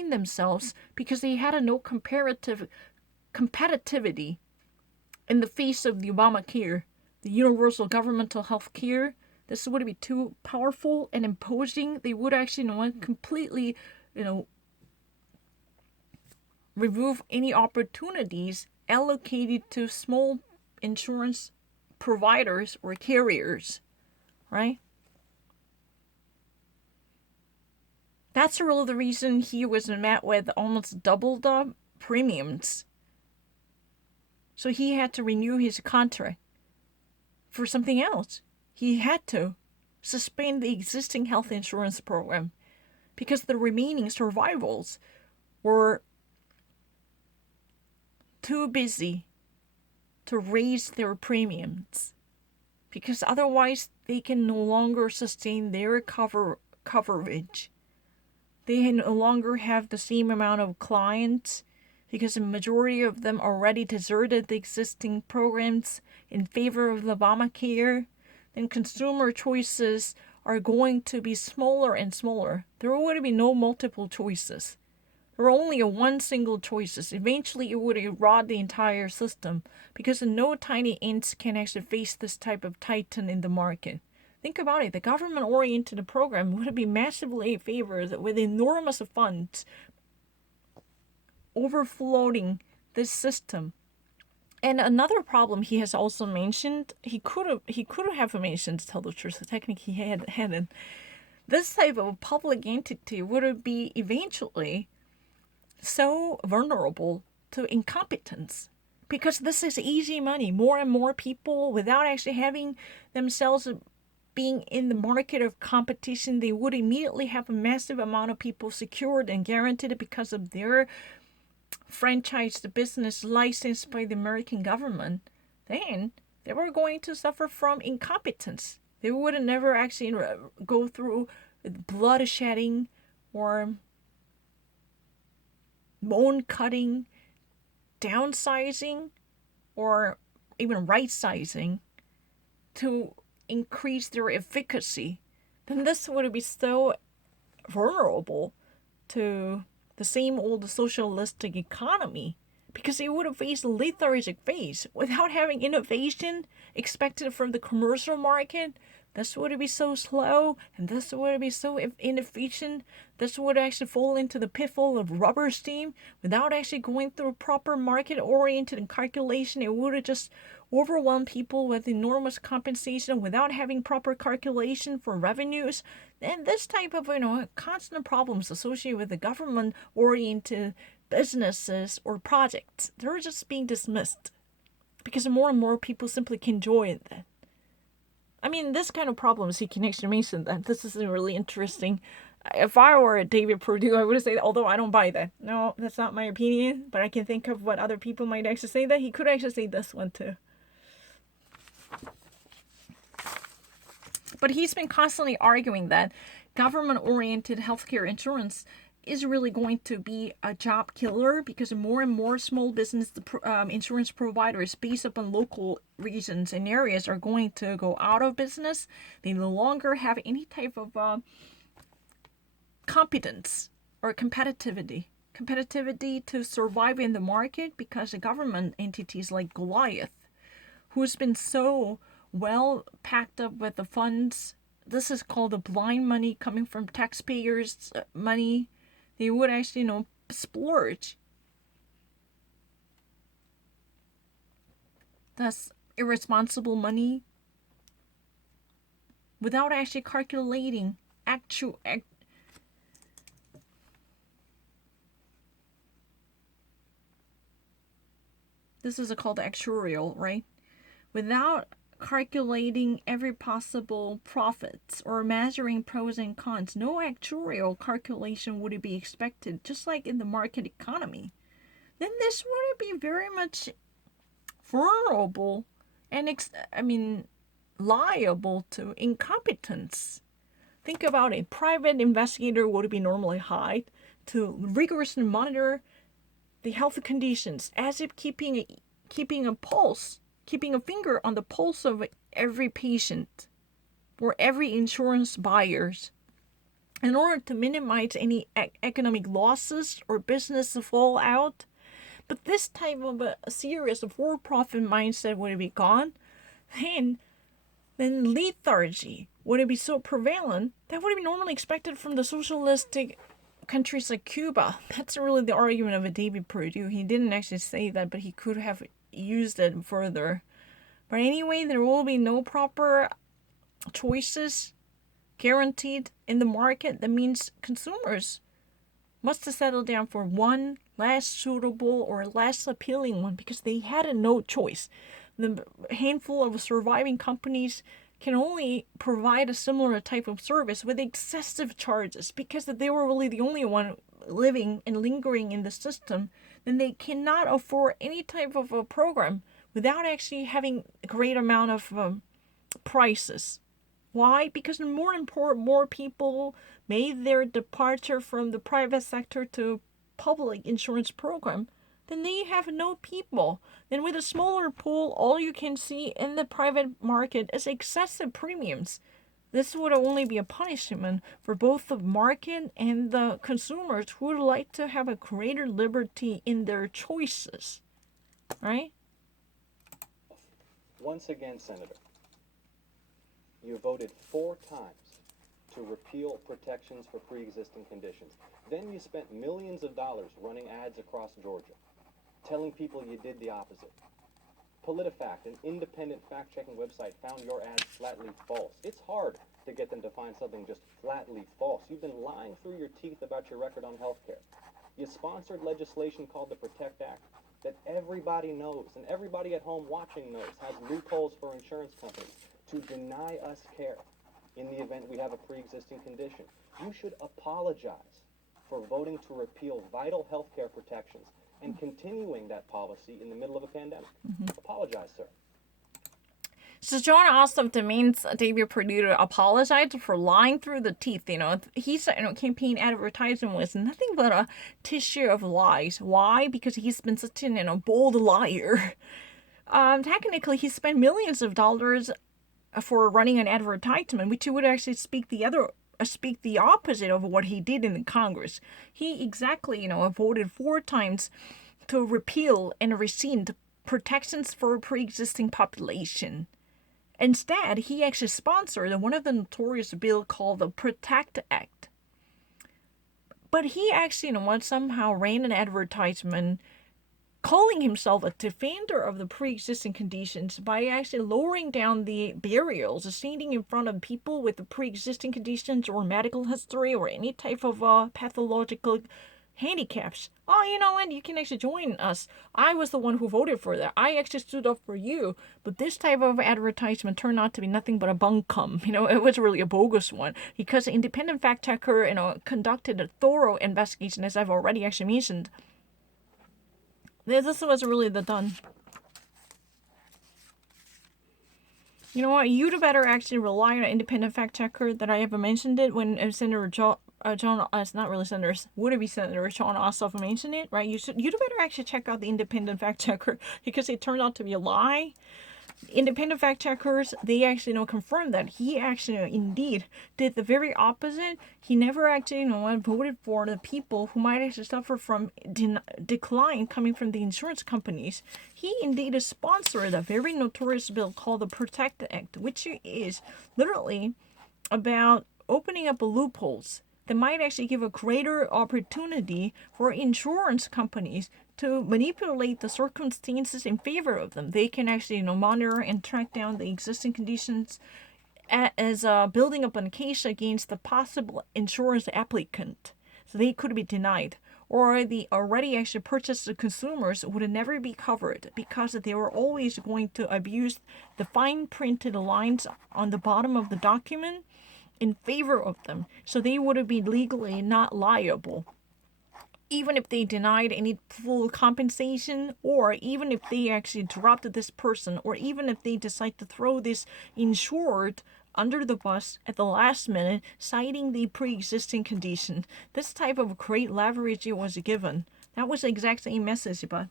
themselves because they had a no competitivity in the face of the Obamacare, the universal governmental health care. This would be too powerful and imposing. They would actually completely, remove any opportunities allocated to small insurance providers or carriers, right? That's really the reason he was met with almost double the premiums. So he had to renew his contract for something else. He had to suspend the existing health insurance program because the remaining survivals were too busy to raise their premiums, because otherwise they can no longer sustain their coverage. They no longer have the same amount of clients because the majority of them already deserted the existing programs in favor of the Obamacare. Then consumer choices are going to be smaller and smaller. There would be no multiple choices. There are only one single choices. Eventually it would erode the entire system because no tiny ants can actually face this type of titan in the market. Think about it. The government-oriented program would be massively favored with enormous funds overflowing this system. And another problem he has also mentioned, he could have mentioned, to tell the truth, technically he hadn't. This type of public entity would be eventually so vulnerable to incompetence, because this is easy money. More and more people, without actually having themselves being in the market of competition, they would immediately have a massive amount of people secured and guaranteed because of their franchised business licensed by the American government. Then they were going to suffer from incompetence. They would never actually go through bloodshedding or bone cutting, downsizing, or even right sizing to increase their efficacy. Then this would be so vulnerable to the same old socialistic economy, because it would have faced a lethargic phase without having innovation expected from the commercial market. This would be so slow, and this would be so inefficient. This would actually fall into the pitfall of rubber stamp without actually going through proper market-oriented calculation. It would have just overwhelmed people with enormous compensation without having proper calculation for revenues. And this type of constant problems associated with the government-oriented businesses or projects, they're just being dismissed because more and more people simply can join that. I mean, this kind of problems he can actually mention that. This is really interesting. If I were David Perdue, I would say, although I don't buy that. No, that's not my opinion, but I can think of what other people might actually say that. He could actually say this one too. But he's been constantly arguing that government-oriented healthcare insurance is really going to be a job killer, because more and more small business insurance providers based upon local regions and areas are going to go out of business. They no longer have any type of competence or competitivity to survive in the market, because the government entities like Goliath, who's been so well packed up with the funds, this is called the blind money coming from taxpayers' money. They would actually, splurge. That's irresponsible money without actually calculating this is called actuarial, right? Without calculating every possible profits or measuring pros and cons, no actuarial calculation would be expected, just like in the market economy. Then this would be very much vulnerable and liable to incompetence. Think about it. Private investigator would be normally hired to rigorously monitor the health conditions, as if keeping a pulse, keeping a finger on the pulse of every patient or every insurance buyers. in order to minimize any economic losses or business fallout. But this type of a serious for-profit mindset would be gone, and then lethargy would be so prevalent that would be normally expected from the socialistic countries like Cuba. That's really the argument of a David Perdue. He didn't actually say that, but he could have used it further. But anyway, there will be no proper choices guaranteed in the market. That means consumers must settle down for one less suitable or less appealing one because they had no choice. The handful of surviving companies can only provide a similar type of service with excessive charges because they were really the only one living and lingering in the system. Then they cannot afford any type of a program without actually having a great amount of prices. Why? Because more people made their departure from the private sector to public insurance program, then they have no people. Then with a smaller pool, all you can see in the private market is excessive premiums. This would only be a punishment for both the market and the consumers who would like to have a greater liberty in their choices. Right? Once again, Senator, you voted 4 times to repeal protections for pre-existing conditions. Then you spent millions of dollars running ads across Georgia, telling people you did the opposite. PolitiFact, an independent fact-checking website, found your ads flatly false. It's hard to get them to find something just flatly false. You've been lying through your teeth about your record on health care. You sponsored legislation called the PROTECT Act that everybody knows, and everybody at home watching knows, has loopholes for insurance companies to deny us care in the event we have a pre-existing condition. You should apologize for voting to repeal vital health care protections and continuing that policy in the middle of a pandemic. Apologize, sir. So John Ossoff demands David Perdue to apologize for lying through the teeth. His campaign advertisement was nothing but a tissue of lies. Why? Because he's been such an bold liar. Technically, he spent millions of dollars for running an advertisement, which would actually speak the opposite of what he did in the Congress. He exactly, voted 4 times to repeal and rescind protections for pre-existing population. Instead, he actually sponsored one of the notorious bill called the PROTECT Act. But he actually, somehow ran an advertisement calling himself a defender of the pre-existing conditions by actually lowering down the barriers, standing in front of people with the pre-existing conditions or medical history or any type of pathological handicaps. Oh, you know what? You can actually join us. I was the one who voted for that. I actually stood up for you. But this type of advertisement turned out to be nothing but a bunkum. It was really a bogus one because the independent fact checker, conducted a thorough investigation, as I've already actually mentioned. This was really the done. You know what? You'd better actually rely on an independent fact checker that I have mentioned it when Senator John, it's not really Senator, would it be Senator John Ossoff mentioned it, right? You'd better actually check out the independent fact checker because it turned out to be a lie. Independent fact checkers, they actually confirmed that he actually indeed did the very opposite. He never actually voted for the people who might actually suffer from decline coming from the insurance companies. He indeed sponsored a very notorious bill called the PROTECT Act, which is literally about opening up loopholes that might actually give a greater opportunity for insurance companies to manipulate the circumstances in favor of them. They can actually monitor and track down the existing conditions as building up a case against the possible insurance applicant. So they could be denied. Or the already actually purchased consumers would never be covered because they were always going to abuse the fine printed lines on the bottom of the document in favor of them. So they would be legally not liable. Even if they denied any full compensation, or even if they actually dropped this person, or even if they decide to throw this insured under the bus at the last minute, citing the pre-existing condition. This type of great leverage was given. That was the exact same message, but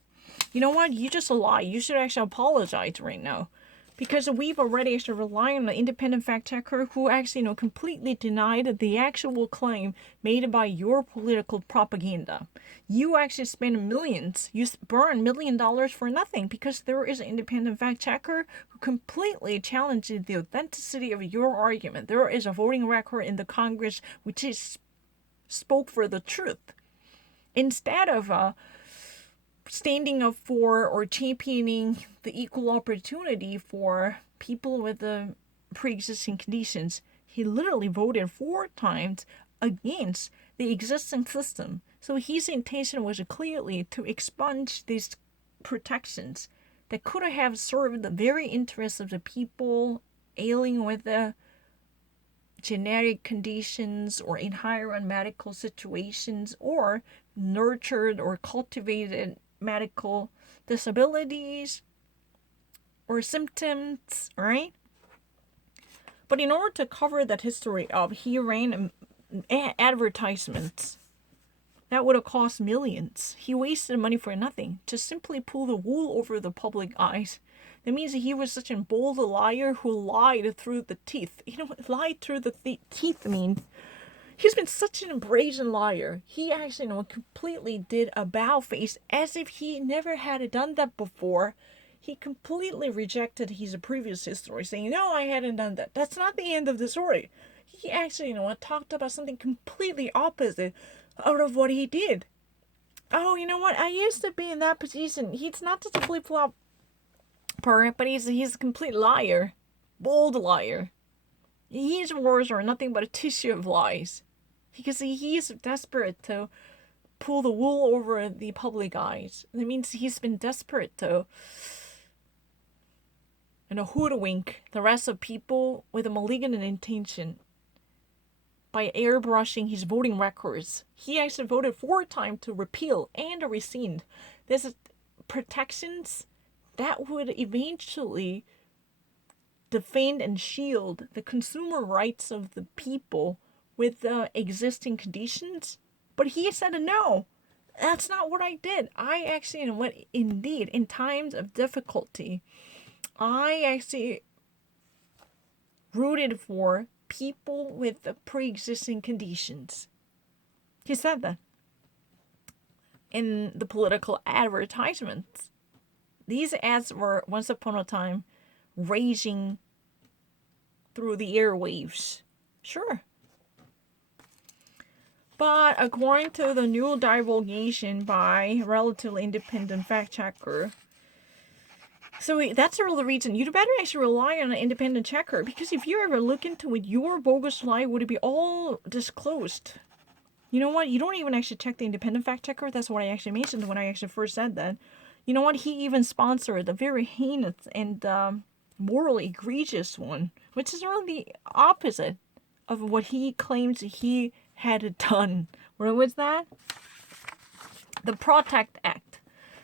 you know what? You just lie. You should actually apologize right now. because we've already actually relied on an independent fact checker who actually completely denied the actual claim made by your political propaganda. You actually spend millions, you burn $1 million for nothing because there is an independent fact checker who completely challenges the authenticity of your argument. There is a voting record in the Congress which is spoke for the truth. Instead of standing up for or championing the equal opportunity for people with the pre-existing conditions, he literally voted 4 times against the existing system. So his intention was clearly to expunge these protections that could have served the very interests of the people ailing with the genetic conditions or inherent medical situations or nurtured or cultivated medical disabilities or symptoms, right? But in order to cover that history up, he ran advertisements that would have cost millions. He wasted money for nothing, to simply pull the wool over the public eyes. That means that he was such a bold liar who lied through the teeth. You know what lied through the teeth mean? He's been such an brazen liar. He actually completely did a bow face as if he never had done that before. He completely rejected his previous history, saying, no, I hadn't done that. That's not the end of the story. He actually, talked about something completely opposite out of what he did. Oh, you know what? I used to be in that position. He's not just a flip-flop part, but he's a complete liar. Bold liar. His words are nothing but a tissue of lies. Because he's desperate to pull the wool over the public eyes. That means he's been desperate to hoodwink the rest of people with a malignant intention by airbrushing his voting records. He actually voted 4 times to repeal and rescind. There's protections that would eventually defend and shield the consumer rights of the people with the existing conditions. But he said no. That's not what I did. I actually went, indeed, in times of difficulty, I actually rooted for people with the pre-existing conditions. He said that in the political advertisements. These ads were once upon a time raging through the airwaves. Sure. But according to the new divulgation by relatively independent fact checker, so that's the real reason you'd better actually rely on an independent checker, because if you ever look into it, your bogus lie would be all disclosed. You know what? You don't even actually check the independent fact checker. That's what I actually mentioned when I actually first said that. You know what? He even sponsored a very heinous and morally egregious one, which is really the opposite of what he claims he had done. What was that? The Protect Act.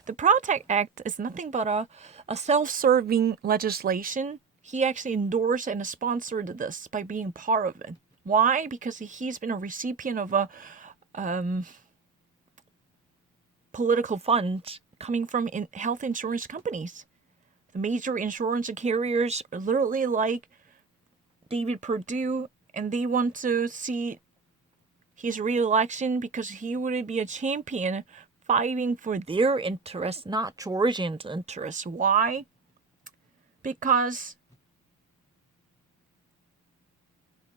The Protect Act is nothing but a self-serving legislation. He actually endorsed and sponsored this by being part of it. Why? Because he's been a recipient of a political funds coming from health insurance companies. The major insurance carriers are literally like David Perdue, and they want to see his re-election because he would be a champion fighting for their interests, not Georgians' interests. Why? Because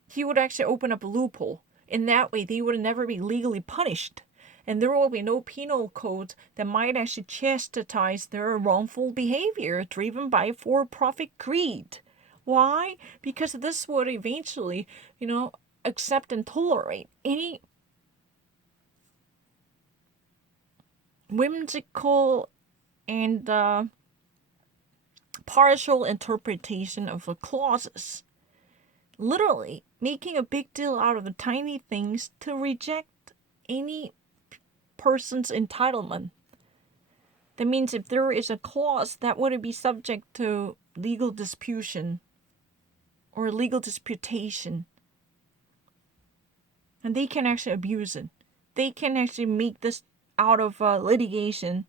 he would actually open up a loophole. In that way, they would never be legally punished. And there will be no penal code that might actually chastise their wrongful behavior driven by for-profit greed. Why? Because this would eventually, accept and tolerate any whimsical and partial interpretation of the clauses. Literally making a big deal out of the tiny things to reject any person's entitlement. That means if there is a clause that would be subject to legal disputation or legal disputation, and they can actually abuse it. They can actually make this out of litigation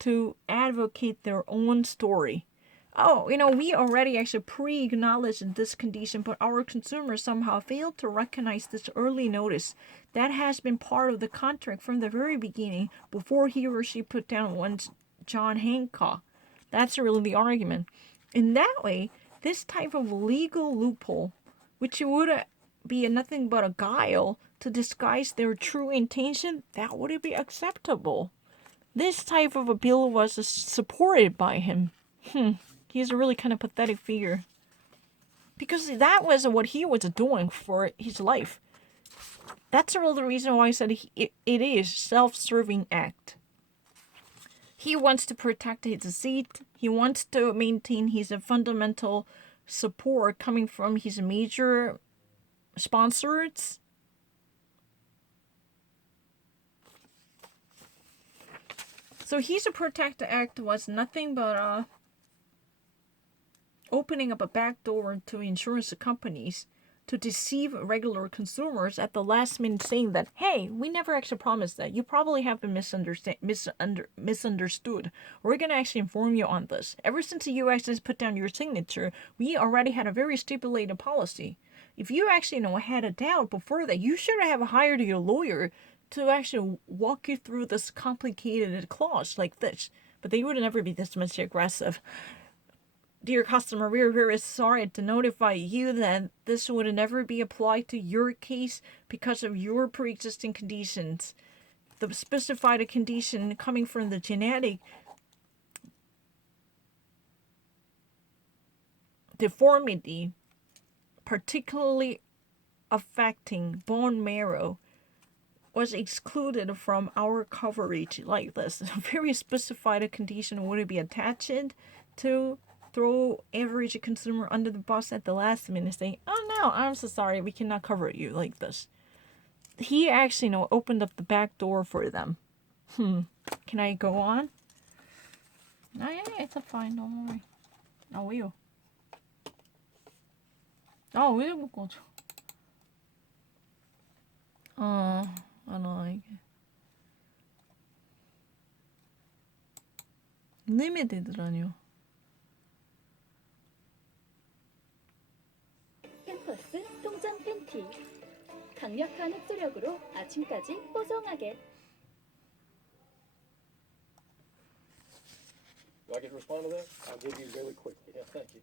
to advocate their own story. oh, we already actually pre-acknowledged this condition, but our consumers somehow failed to recognize this early notice. That has been part of the contract from the very beginning before he or she put down one John Hancock. That's really the argument. In that way, this type of legal loophole, which would be nothing but a guile to disguise their true intention, that would be acceptable. This type of a bill was supported by him. He's a really kind of pathetic figure. Because that was what he was doing for his life. That's really the reason why I said it is self-serving act. He wants to protect his seat. He wants to maintain his fundamental support coming from his major sponsors. So his Protect Act was nothing but opening up a back door to insurance companies to deceive regular consumers at the last minute, saying that, hey, we never actually promised that. You probably have been misunderstood. We're going to actually inform you on this. Ever since the US has put down your signature, we already had a very stipulated policy. If you actually had a doubt before that, you should have hired your lawyer to actually walk you through this complicated clause like this. But they would never be this much aggressive. Dear customer, we are very sorry to notify you that this would never be applied to your case because of your pre-existing conditions. The specified condition coming from the genetic deformity, particularly affecting bone marrow, was excluded from our coverage like this. A very specified condition would be attached to throw average consumer under the bus at the last minute, saying, oh no, I'm so sorry, we cannot cover you like this. He actually opened up the back door for them. Can I go on? No, yeah, it's fine, don't worry. 왜요? 왜 못 꺼져? 이게 리미티드라뇨. 캠퍼스 통장 팬티. 강력한 흡수력으로 아침까지 뽀송하게. Do I get to respond to that? I'll give you really quickly. Yeah, thank you.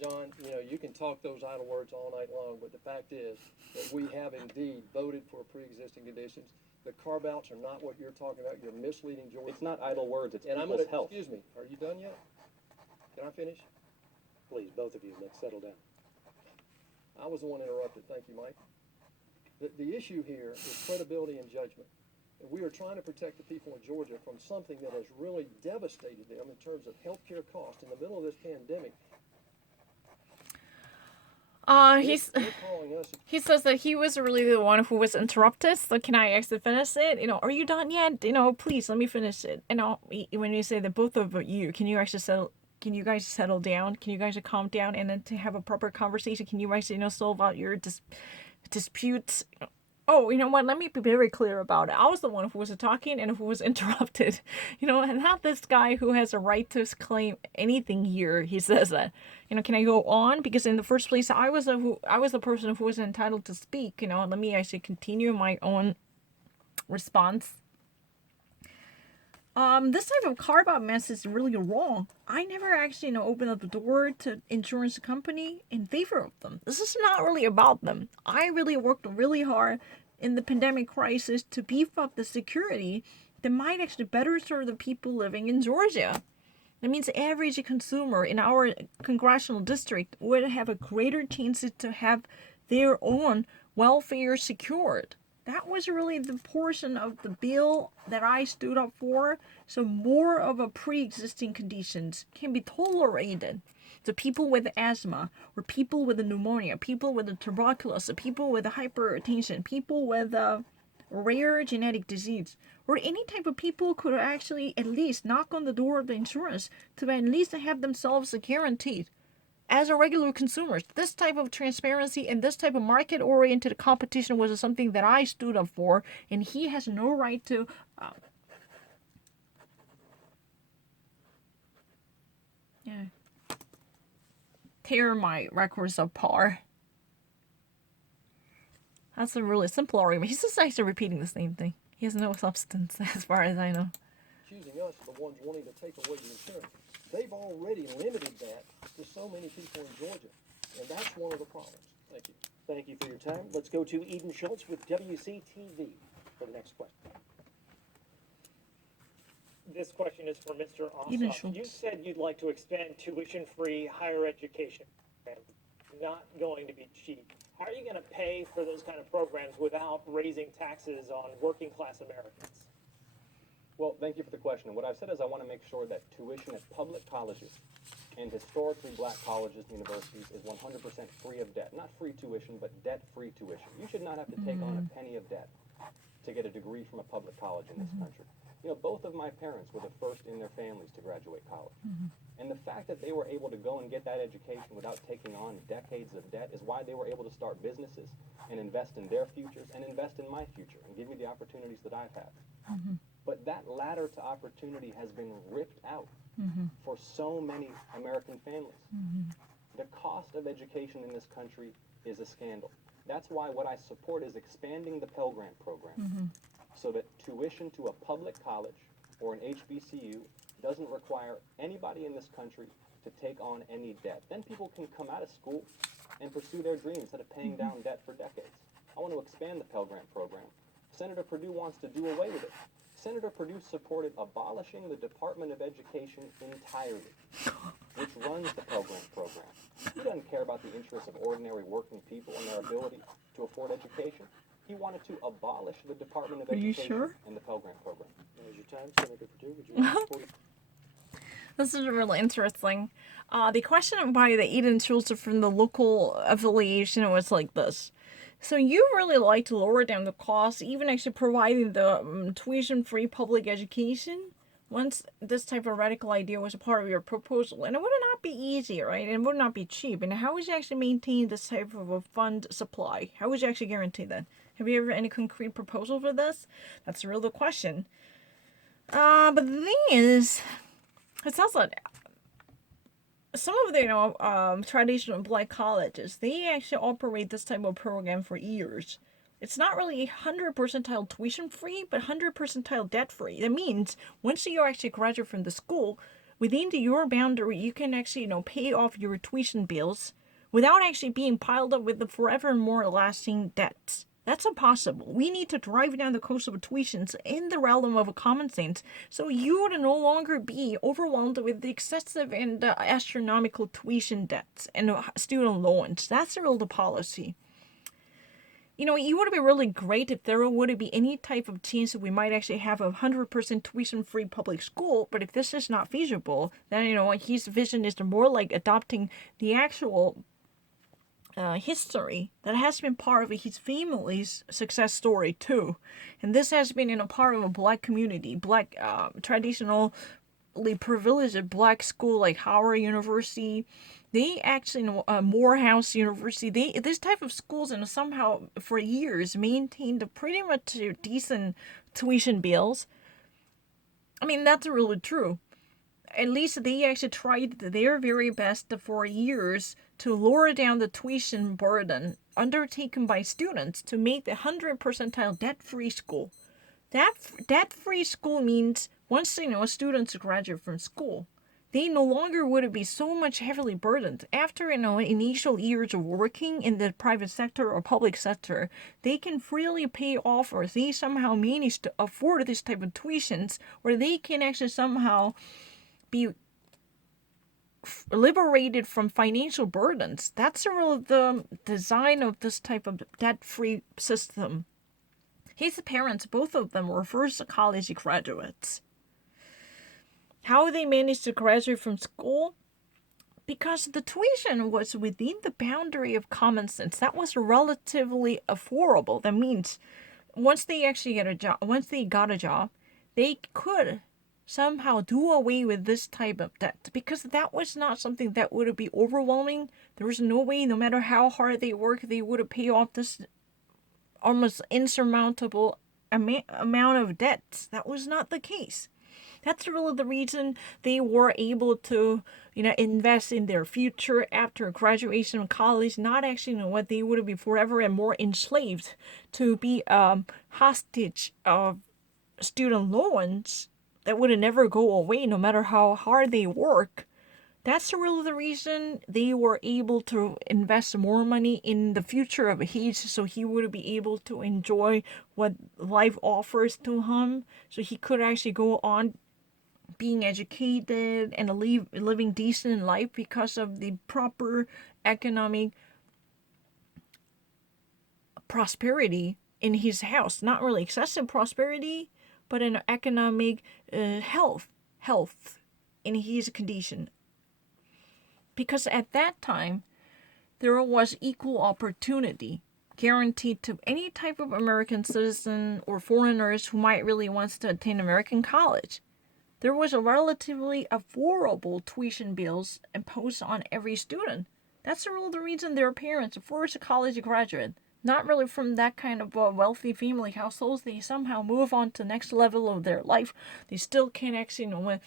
John, you can talk those idle words all night long, but the fact is that we have indeed voted for pre-existing conditions. The carve-outs are not what you're talking about. You're misleading Georgia. It's not idle words, it's And I'm people's gonna, health. excuse me, are you done yet? Can I finish? Please, both of you, let's settle down. I was the one interrupted. Thank you, Mike. The issue here is credibility and judgment. And we are trying to protect the people of Georgia from something that has really devastated them in terms of healthcare costs in the middle of this pandemic. He says that he was really the one who was interrupted. So can I actually finish it? Are you done yet? Please let me finish it. When you say that both of you, can you actually settle? Can you guys settle down? Can you guys calm down and then to have a proper conversation? Can you actually solve out your disputes? Oh, you know what? Let me be very clear about it. I was the one who was talking and who was interrupted. And not this guy who has a right to claim anything here. He says that. Can I go on? Because in the first place, I was the person who was entitled to speak. Let me actually continue my own response. This type of carve-out mess is really wrong. I never actually opened up the door to insurance company in favor of them. This is not really about them. I really worked really hard in the pandemic crisis to beef up the security that might actually better serve the people living in Georgia. That means average consumer in our congressional district would have a greater chance to have their own welfare secured. That was really the portion of the bill that I stood up for. So more of a pre-existing conditions can be tolerated. So people with asthma, or people with pneumonia, people with tuberculosis, people with hypertension, people with rare genetic disease, or any type of people could actually at least knock on the door of the insurance to at least have themselves guaranteed. As a regular consumer, this type of transparency and this type of market-oriented competition was something that I stood up for, and he has no right to tear my records apart. That's a really simple argument. He's just actually repeating the same thing. He has no substance, as far as I know. Accusing us of the ones wanting to take away the insurance. They've already limited that to so many people in Georgia, and that's one of the problems. Thank you. Thank you for your time. Let's go to Eden Schultz with WCTV for the next question. This question is for Mr. Even Ossoff. Schultz. You said you'd like to expand tuition-free higher education. Not going to be cheap. How are you going to pay for those kind of programs without raising taxes on working-class Americans? Well, thank you for the question. What I've said is I want to make sure that tuition at public colleges and historically black colleges and universities is 100% free of debt. Not free tuition, but debt-free tuition. You should not have to take on a penny of debt to get a degree from a public college in this country. You know, both of my parents were the first in their families to graduate college. And the fact that they were able to go and get that education without taking on decades of debt is why they were able to start businesses and invest in their futures and invest in my future and give me the opportunities that I've had. But that ladder to opportunity has been ripped out for so many American families. The cost of education in this country is a scandal. That's why what I support is expanding the Pell Grant program so that tuition to a public college or an HBCU doesn't require anybody in this country to take on any debt. Then people can come out of school and pursue their dreams instead of paying down debt for decades. I want to expand the Pell Grant program. Senator Perdue wants to do away with it. Senator Perdue supported abolishing the Department of Education entirely, which runs the Pell Grant program. He doesn't care about the interests of ordinary working people and their ability to afford education. He wanted to abolish the Department of Are you Education sure? and the Pell Grant program. There's your time, Senator Perdue. Would you like to report? This is really interesting. The question by the Eden Schultz from the local affiliation was like this. So you really like to lower down the cost, even actually providing the tuition-free public education? Once this type of radical idea was a part of your proposal, and it would not be easy, right? And it would not be cheap. And how would you actually maintain this type of a fund supply? How would you actually guarantee that? Have you ever any concrete proposal for this? That's the real question. But the thing is, it sounds like some of the traditional black colleges, they actually operate this type of program for years. It's not really 100 percentile tuition free, but 100 percentile debt free. That means once you actually graduate from the school, within your boundary, you can actually pay off your tuition bills without actually being piled up with the forever more lasting debts. That's impossible. We need to drive down the cost of tuitions in the realm of common sense, so you would no longer be overwhelmed with the excessive and astronomical tuition debts and student loans. That's the real policy. It would be really great if there would be any type of chance that we might actually have a 100% tuition-free public school, but if this is not feasible, then, his vision is more like adopting the actual history that has been part of his family's success story too. And this has been a part of a black community, black traditionally privileged black school like Howard University. They actually, Morehouse University, this type of schools and somehow for years maintained a pretty much decent tuition bills. I mean, that's really true. At least they actually tried their very best for years to lower down the tuition burden undertaken by students to make the 100 percentile debt-free school. That debt-free school means once students graduate from school, they no longer would be so much heavily burdened. After initial years of working in the private sector or public sector, they can freely pay off, or they somehow manage to afford this type of tuitions, or they can actually somehow be liberated from financial burdens. That's the design of this type of debt-free system. His parents, both of them, were first college graduates. How they managed to graduate from school? Because the tuition was within the boundary of common sense. That was relatively affordable. That means once they actually got a job, they could somehow do away with this type of debt, because that was not something that would be overwhelming. There was no way, no matter how hard they work, they would pay off this almost insurmountable amount of debts. That was not the case. That's really the reason they were able to, invest in their future after graduation of college, not actually what they would be forever and more enslaved to be hostage of student loans that would never go away no matter how hard they work. That's really the reason they were able to invest more money in the future of his, so he would be able to enjoy what life offers to him, so he could actually go on being educated and living decent life because of the proper economic prosperity in his house. Not really excessive prosperity, but an economic health in his condition. Because at that time, there was equal opportunity guaranteed to any type of American citizen or foreigners who might really want to attend American college. There was a relatively affordable tuition bills imposed on every student. That's really the reason their parents, first a college graduate, not really from that kind of wealthy family households, they somehow move on to the next level of their life. They still can't actually,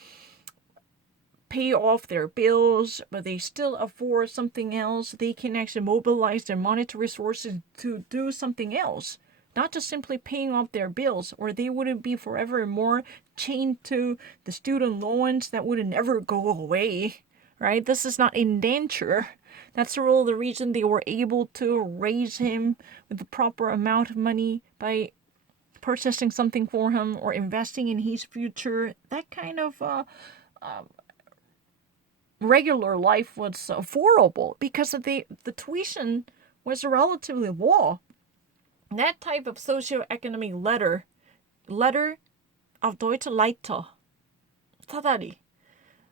pay off their bills, but they still afford something else. They can actually mobilize their monetary resources to do something else, not just simply paying off their bills, or they wouldn't be forever more chained to the student loans that would never go away, right? This is not indenture. That's really the reason they were able to raise him with the proper amount of money by purchasing something for him or investing in his future. That kind of regular life was affordable because the tuition was relatively low. That type of socio-economic letter of Deutsche Leiter, Tadari,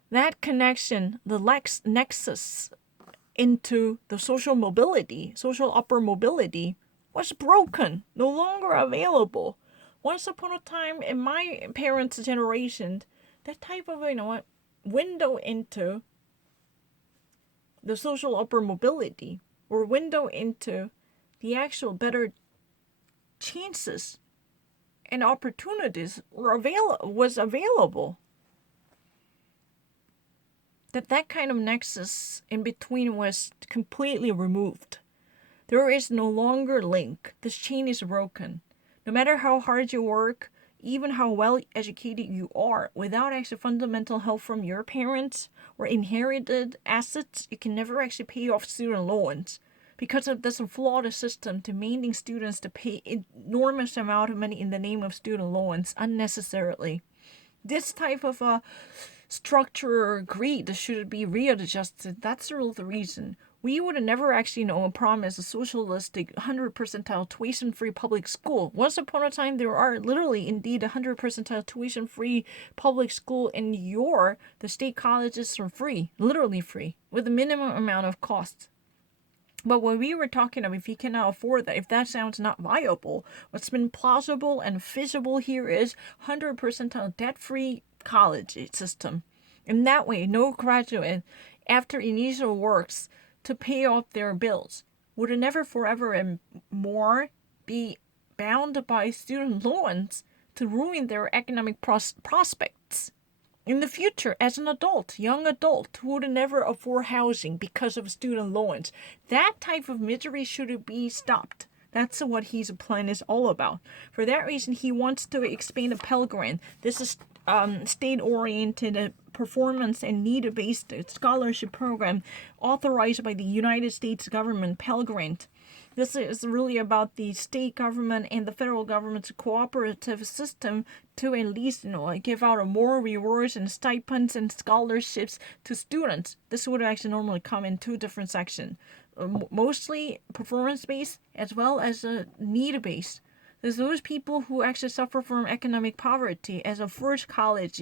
that connection, the nexus into the social upper mobility, was broken, no longer available. Once upon a time in my parents' generation, that type of, window into the social upper mobility or window into the actual better chances and opportunities was available. That kind of nexus in between was completely removed. There is no longer link. This chain is broken. No matter how hard you work, even how well educated you are, without actually fundamental help from your parents or inherited assets, you can never actually pay off student loans. Because of this flawed system demanding students to pay enormous amount of money in the name of student loans unnecessarily. This type of structure or greed should be readjusted. That's really the reason. We would never actually promise a socialistic 100 percentile tuition-free public school. Once upon a time, there are literally indeed 100 percentile tuition-free public school in the state colleges are free, literally free, with a minimum amount of cost. But when we were talking about if you cannot afford that, if that sounds not viable, what's been plausible and feasible here is 100 percentile debt-free college system. In that way, no graduate, after initial works to pay off their bills, would never forever and more be bound by student loans to ruin their economic prospects. In the future, as an young adult, who would never afford housing because of student loans, that type of misery should be stopped. That's what his plan is all about. For that reason, he wants to expand a Pell Grant. This is state-oriented performance and need-based scholarship program authorized by the United States government, Pell Grant. This is really about the state government and the federal government's cooperative system to at least, give out more rewards and stipends and scholarships to students. This would actually normally come in two different sections. Mostly performance-based as well as need-based. There's those people who actually suffer from economic poverty as a first college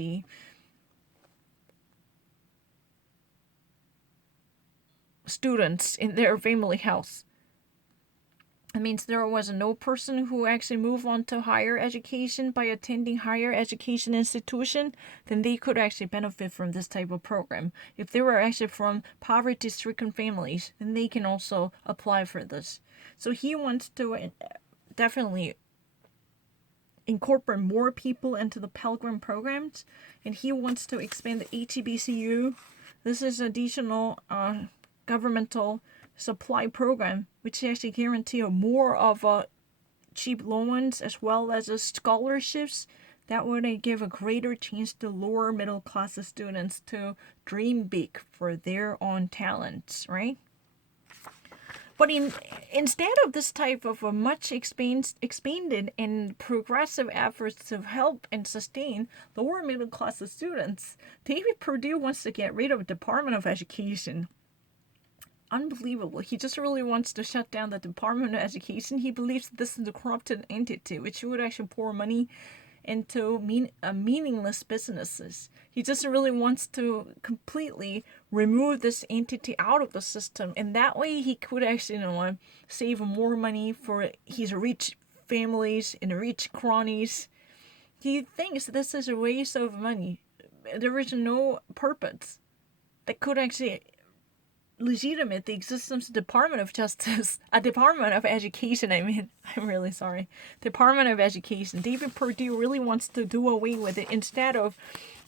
students in their family house. It means there was no person who actually moved on to higher education by attending higher education institution, then they could actually benefit from this type of program. If they were actually from poverty-stricken families, then they can also apply for this. So he wants to definitely incorporate more people into the Pell Grant programs, and he wants to expand the HBCU. This is additional governmental supply program, which actually guarantee more of cheap loans as well as scholarships. That would give a greater chance to lower middle class students to dream big for their own talents, right? But instead of this type of a much expanded and progressive efforts to help and sustain lower middle class students, David Perdue wants to get rid of the Department of Education. Unbelievable. He just really wants to shut down the Department of Education. He believes this is a corrupted entity, which would actually pour money into meaningless businesses. He just really wants to completely remove this entity out of the system, and that way he could actually, save more money for his rich families and rich cronies. He thinks this is a waste of money. There is no purpose that could actually legitimate the existence of Department of Justice, a Department of Education, I'm really sorry. Department of Education. David Perdue really wants to do away with it instead of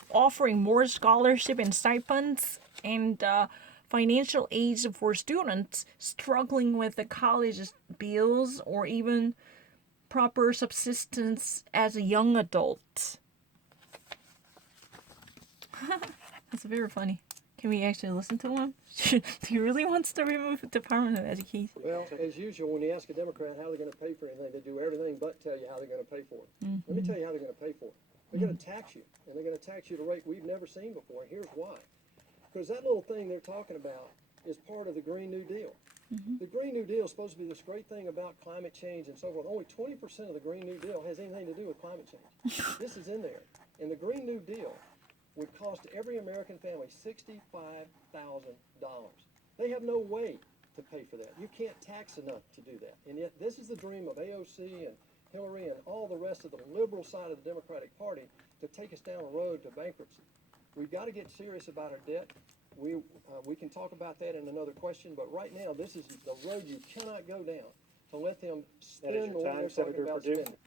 offering more scholarship and stipends and financial aids for students struggling with the college bills or even proper subsistence as a young adult. That's very funny. Can we actually listen to him? He really wants to remove the Department of Education. Well, as usual, when you ask a Democrat how they're going to pay for anything, they do everything but tell you how they're going to pay for it. Let me tell you how they're going to pay for it. They're going to tax you, and they're going to tax you at a rate we've never seen before. And here's why. Because that little thing they're talking about is part of the Green New Deal. The Green New Deal is supposed to be this great thing about climate change and so forth. Only 20% of the Green New Deal has anything to do with climate change. This is in there. And the Green New Deal would cost every American family $65,000. They have no way to pay for that. You can't tax enough to do that. And yet this is the dream of AOC and Hillary and all the rest of the liberal side of the Democratic Party to take us down a road to bankruptcy. We've got to get serious about our debt. We can talk about that in another question, but right now this is the road you cannot go down to let them spend what they're talking about spending.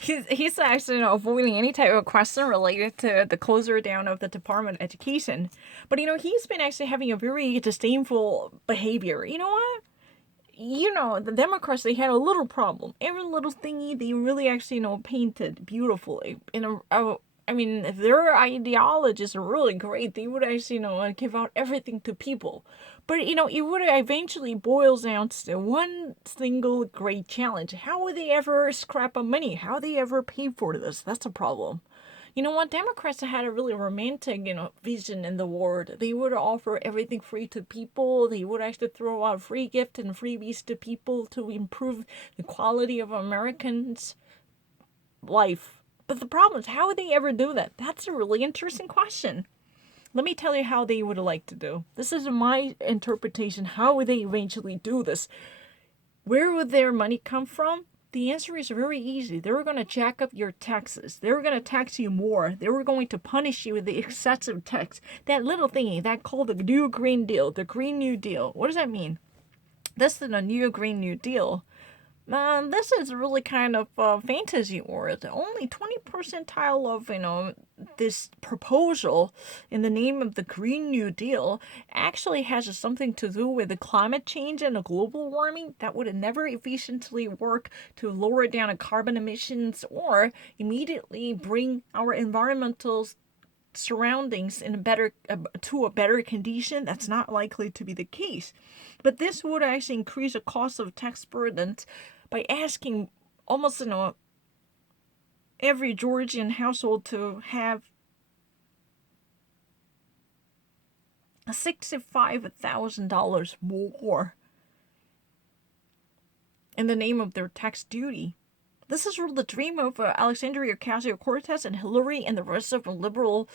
He's actually avoiding any type of question related to the closer down of the Department of Education. But he's been actually having a very disdainful behavior. You know what? The Democrats, they had a little problem. Every little thingy they really actually painted beautifully. If their ideologies are really great, they would actually give out everything to people. But it would eventually boils down to one single great challenge. How would they ever scrap up money? How would they ever pay for this? That's a problem. You know what? Democrats had a really romantic, vision in the world. They would offer everything free to people. They would actually throw out free gifts and freebies to people to improve the quality of Americans' life. But the problem is, how would they ever do that? That's a really interesting question. Let me tell you how they would like to do. This is my interpretation. How would they eventually do this? Where would their money come from? The answer is very easy. They were going to jack up your taxes. They were going to tax you more. They were going to punish you with the excessive tax. That little thingy, that called the New Green Deal, the Green New Deal. What does that mean? This is the New Green New Deal. This is really kind of fantasy world. Only 20% of, this proposal in the name of the Green New Deal actually has something to do with the climate change and the global warming that would never efficiently work to lower down the carbon emissions or immediately bring our environmental surroundings in to a better condition. That's not likely to be the case. But this would actually increase the cost of tax burdens by asking almost every Georgian household to have $65,000 more in the name of their tax duty. This is really the dream of Alexandria Ocasio-Cortez and Hillary and the rest of the liberal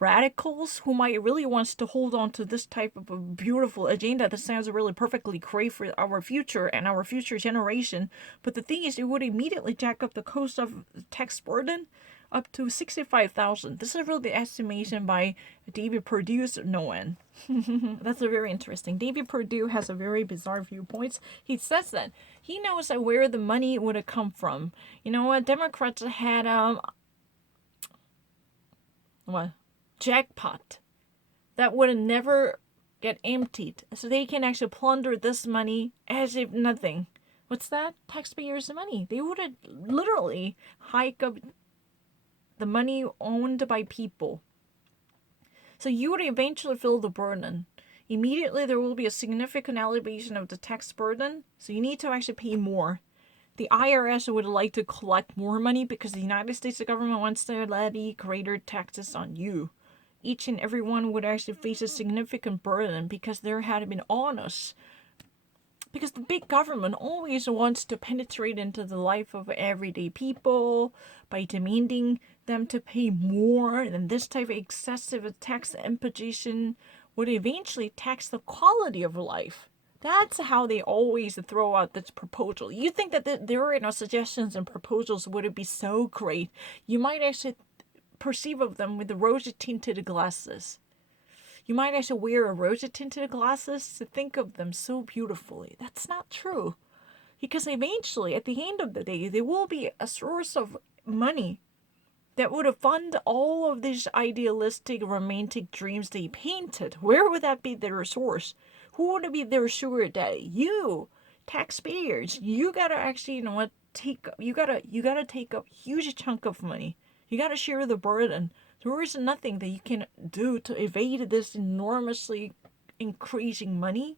radicals who might really wants to hold on to this type of a beautiful agenda that sounds really perfectly great for our future and our future generation. But the thing is, it would immediately jack up the cost of the tax burden up to 65,000. This is really the estimation by David Perdue's Noan. That's a very interesting. David Perdue has a very bizarre viewpoints. He says that he knows that where the money would have come from. You know what? Democrats had what? Jackpot that would never get emptied. So they can actually plunder this money as if nothing. What's that? Taxpayers' money. They would have literally hike up the money owned by people. So you would eventually feel the burden. Immediately there will be a significant elevation of the tax burden. So you need to actually pay more. The IRS would like to collect more money because the United States government wants to levy greater taxes on you. Each and every one would actually face a significant burden because there had been honest. Because the big government always wants to penetrate into the life of everyday people by demanding them to pay more, and this type of excessive tax imposition would eventually tax the quality of life. That's how they always throw out this proposal. You think that their suggestions and proposals would be so great, you might actually perceive of them with the rosy-tinted glasses. You might actually wear rosy-tinted glasses to think of them so beautifully. That's not true. Because eventually, at the end of the day, there will be a source of money that would fund all of these idealistic, romantic dreams they painted. Where would that be their source? Who would be their sugar daddy? You, taxpayers. You gotta actually, you gotta take a huge chunk of money. You gotta share the burden. There is nothing that you can do to evade this enormously increasing money.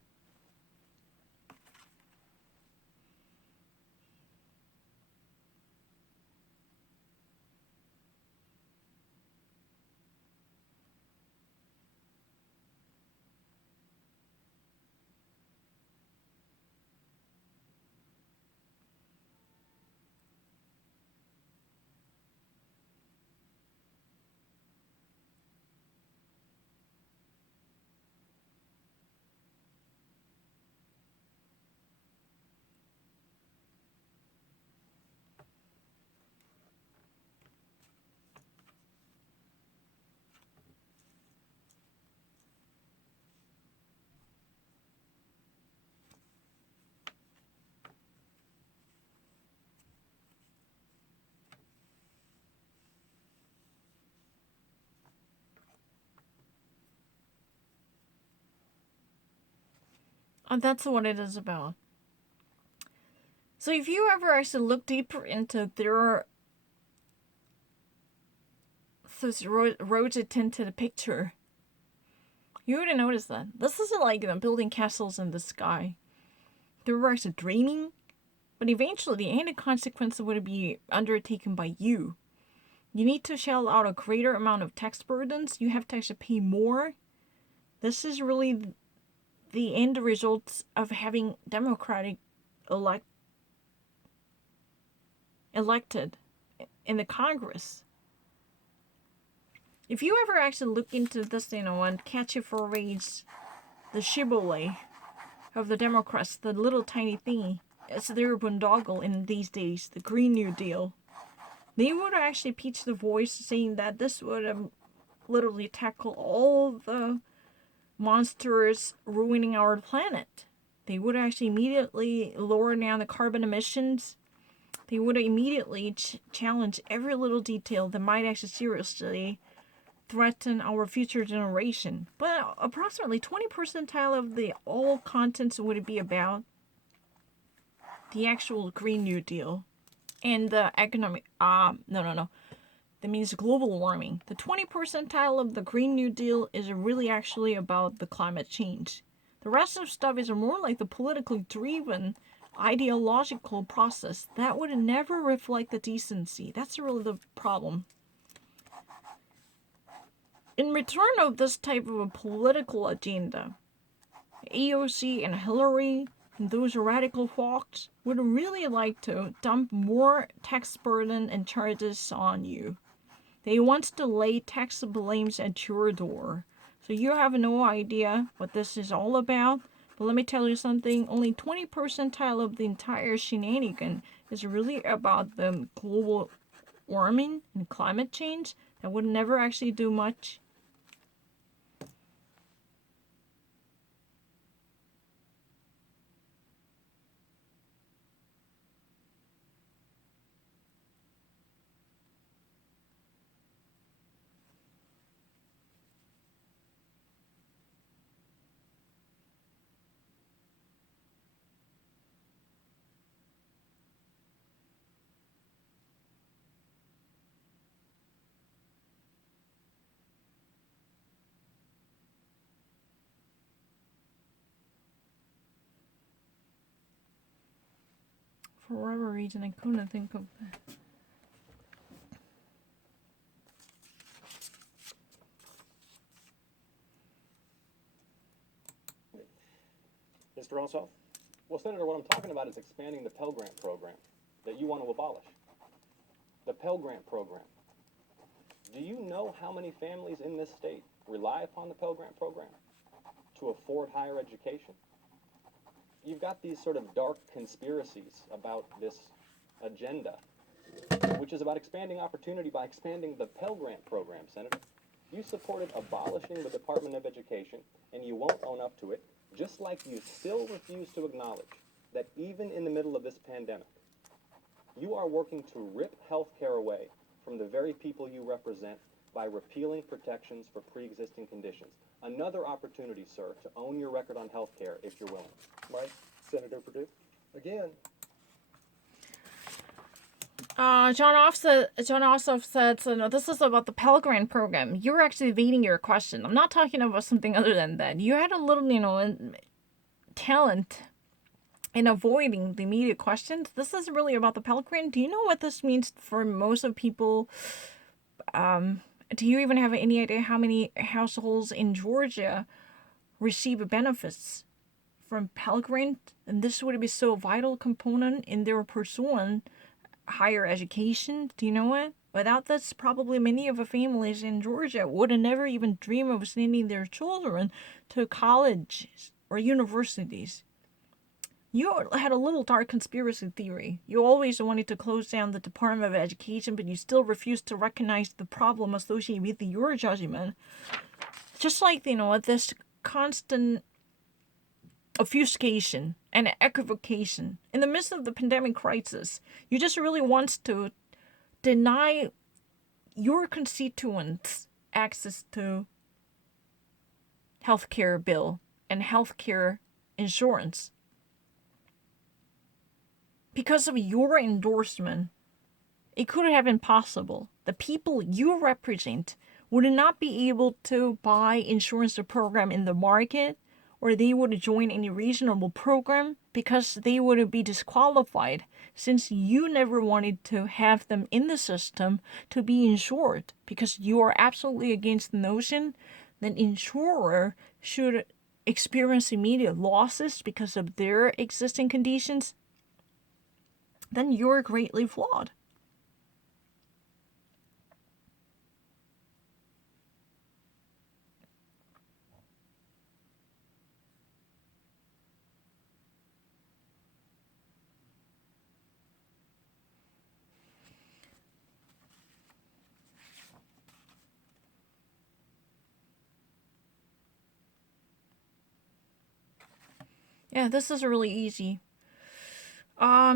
And that's what it is about. So if you ever actually look deeper into their this rosy-tinted picture, you would notice that this isn't like them building castles in the sky. They were actually dreaming, but eventually the end consequence would be undertaken by you. You need to shell out a greater amount of tax burdens. You have to actually pay more. This is really the end results of having Democratic elected in the Congress. If you ever actually look into this, and catch it for rage, the shibboleth of the Democrats, the little tiny thingy, it's their boondoggle in these days, the Green New Deal. They would actually pitch the voice saying that this would literally tackle all the monsters ruining our planet. They would actually immediately lower down the carbon emissions. They would immediately challenge every little detail that might actually seriously threaten our future generation. But approximately 20% of the all contents would be about the actual Green New Deal and the economic that means global warming. The 20% of the Green New Deal is really actually about the climate change. The rest of stuff is more like the politically driven ideological process that would never reflect the decency. That's really the problem. In return of this type of a political agenda, AOC and Hillary and those radical folks would really like to dump more tax burden and charges on you. They want to lay tax blames at your door. So you have no idea what this is all about. But let me tell you something, only 20% of the entire shenanigan is really about the global warming and climate change, that would never actually do much. For whatever reason, I couldn't think of that. Mr. Ossoff? Well, Senator, what I'm talking about is expanding the Pell Grant program that you want to abolish. The Pell Grant program. Do you know how many families in this state rely upon the Pell Grant program to afford higher education? You've got these sort of dark conspiracies about this agenda, which is about expanding opportunity by expanding the Pell Grant program, Senator. You supported abolishing the Department of Education, and you won't own up to it, just like you still refuse to acknowledge that even in the middle of this pandemic, you are working to rip health care away from the very people you represent by repealing protections for pre-existing conditions. Another opportunity, sir, to own your record on health care if you're willing. Mike, Senator Perdue? Again, John Ossoff said, so no, this is about the Pell Grant program. You're actually evading your question. I'm not talking about something other than that. You had a little, talent in avoiding the immediate questions. This is really about the Pell Grant. Do you know what this means for most of people? Do you even have any idea how many households in Georgia receive benefits from Pell Grant? And this would be so vital component in their pursuing higher education. Do you know it? Without this, probably many of the families in Georgia would never even dream of sending their children to colleges or universities. You had a little dark conspiracy theory. You always wanted to close down the Department of Education, but you still refused to recognize the problem associated with your judgment. Just like, this constant obfuscation and equivocation in the midst of the pandemic crisis. You just really want to deny your constituents access to healthcare bill and healthcare insurance. Because of your endorsement, it could have been possible. The people you represent would not be able to buy insurance program in the market, or they would join any reasonable program because they would be disqualified since you never wanted to have them in the system to be insured because you are absolutely against the notion that insurer should experience immediate losses because of their existing conditions. Then you're greatly flawed. Yeah, this is really easy.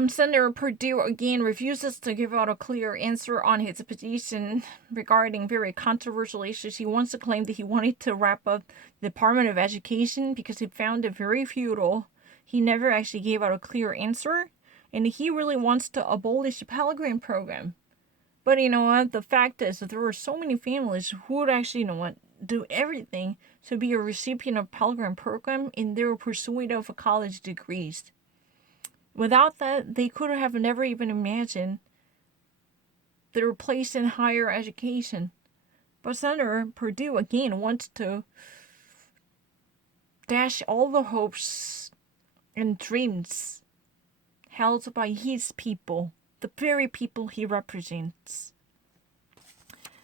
Senator Perdue again refuses to give out a clear answer on his position regarding very controversial issues. He wants to claim that he wanted to wrap up the Department of Education because he found it very futile. He never actually gave out a clear answer, and he really wants to abolish the Pell Grant program. But you know what? The fact is that there were so many families who would actually, do everything to be a recipient of Pell Grant program in their pursuit of college degrees. Without that, they could have never even imagined their place in higher education. But Senator Perdue again wants to dash all the hopes and dreams held by his people, the very people he represents.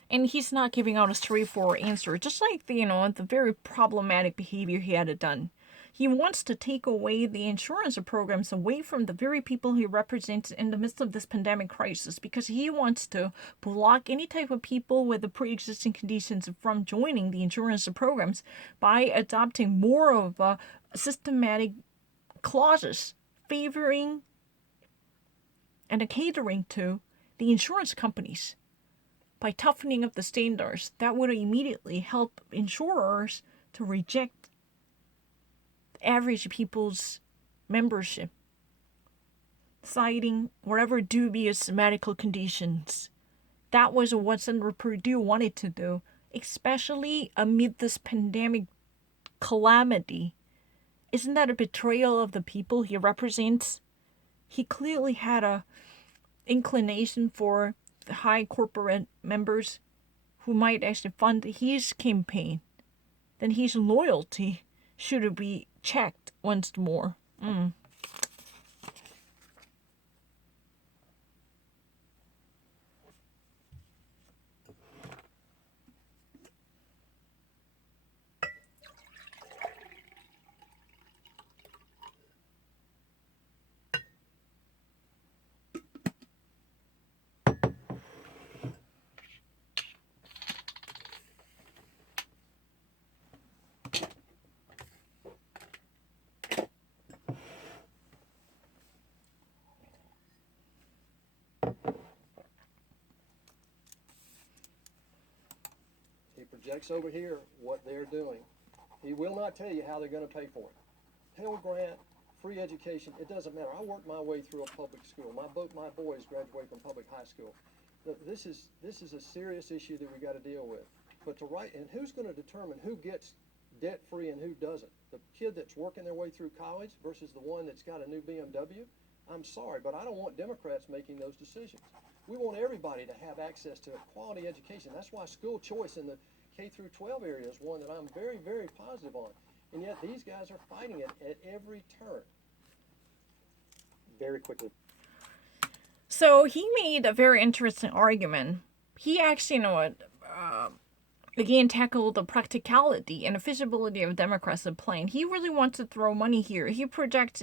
And he's not giving out a straightforward answer, just like the very problematic behavior he had done. He wants to take away the insurance programs away from the very people he represents in the midst of this pandemic crisis, because he wants to block any type of people with the pre-existing conditions from joining the insurance programs by adopting more of a systematic clauses favoring and catering to the insurance companies. By toughening up the standards, that would immediately help insurers to reject average people's membership, citing whatever dubious medical conditions. That was what Senator Perdue wanted to do, especially amid this pandemic calamity. Isn't that a betrayal of the people he represents? He clearly had a inclination for the high corporate members who might actually fund his campaign. Then his loyalty should be checked once more. He projects over here what they're doing. He will not tell you how they're going to pay for it. Pell Grant, free education, it doesn't matter. I worked my way through a public school. Both my boys graduate from public high school. This is a serious issue that we got to deal with. But and who's going to determine who gets debt free and who doesn't? The kid that's working their way through college versus the one that's got a new BMW? I'm sorry, but I don't want Democrats making those decisions. We want everybody to have access to a quality education. That's why school choice in the K through 12 area is one that I'm very, very positive on. And yet these guys are fighting it at every turn. Very quickly. So he made a very interesting argument. He actually, again, tackled the practicality and the feasibility of Democrats' plan. He really wants to throw money here. He projects